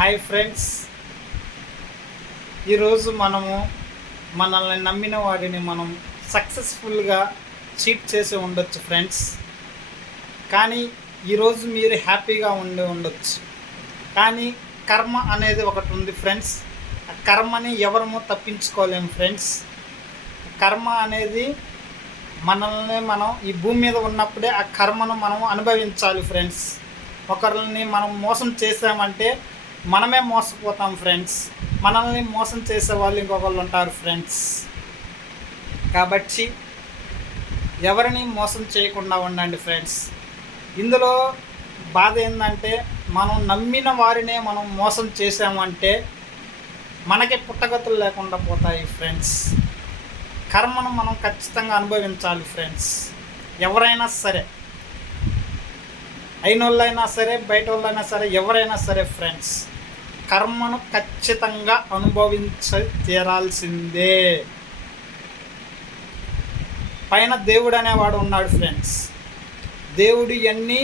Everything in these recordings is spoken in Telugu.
హాయ్ ఫ్రెండ్స్, ఈరోజు మనల్ని నమ్మిన వాడిని మనం సక్సెస్ఫుల్గా చీట్ చేసి ఉండొచ్చు ఫ్రెండ్స్. కానీ ఈరోజు మీరు హ్యాపీగా ఉండొచ్చు. కానీ కర్మ అనేది ఒకటి ఉంది ఫ్రెండ్స్. ఆ కర్మని ఎవరము తప్పించుకోలేము ఫ్రెండ్స్. కర్మ అనేది మనల్ని మనం ఈ భూమి మీద ఉన్నప్పుడే ఆ కర్మను మనం అనుభవించాలి ఫ్రెండ్స్. ఒకరిని మనం మోసం చేసామంటే మనమే మోసపోతాం ఫ్రెండ్స్. మనల్ని మోసం చేసే వాళ్ళు ఇంకొకళ్ళు ఉంటారు ఫ్రెండ్స్. కాబట్టి ఎవరిని మోసం చేయకుండా ఉండండి ఫ్రెండ్స్. ఇందులో బాధ ఏంటంటే మనం నమ్మిన వారినే మనం మోసం చేసామంటే మనకి పుట్టగతులు లేకుండా పోతాయి ఫ్రెండ్స్. కర్మను మనం ఖచ్చితంగా అనుభవించాలి ఫ్రెండ్స్. ఎవరైనా సరే, అయినోళ్ళైనా సరే, బయట వాళ్ళైనా సరే, ఎవరైనా సరే ఫ్రెండ్స్, కర్మను ఖచ్చితంగా అనుభవించి తీరాల్సిందే. పైన దేవుడు అనేవాడు ఉన్నాడు ఫ్రెండ్స్. దేవుడు ఇవన్నీ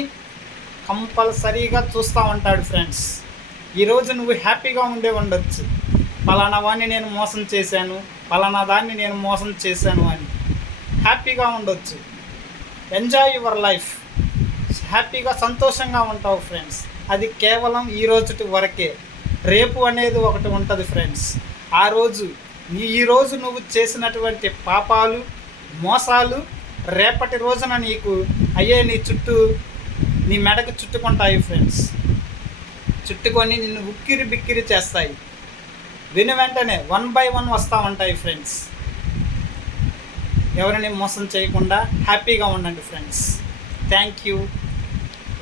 కంపల్సరీగా చూస్తూ ఉంటాడు ఫ్రెండ్స్. ఈరోజు నువ్వు హ్యాపీగా ఉండొచ్చు, పలానా వాడిని నేను మోసం చేశాను, పలానా దాన్ని నేను మోసం చేశాను అని హ్యాపీగా ఉండొచ్చు. Enjoy your life. హ్యాపీగా సంతోషంగా ఉంటావు ఫ్రెండ్స్. అది కేవలం ఈ రోజుటి వరకే. రేపు అనేది ఒకటి ఉంటుంది ఫ్రెండ్స్. ఈరోజు నువ్వు చేసినటువంటి పాపాలు, మోసాలు రేపటి రోజున నీకు నీ మెడకు చుట్టుకుంటాయి ఫ్రెండ్స్. చుట్టుకొని నిన్ను ఉక్కిరి బిక్కిరి చేస్తాయి. వెంటనే 1 by 1 వస్తూ ఉంటాయి ఫ్రెండ్స్. ఎవరిని మోసం చేయకుండా హ్యాపీగా ఉండండి friends. Thank you.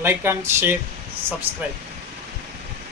Like and share, subscribe.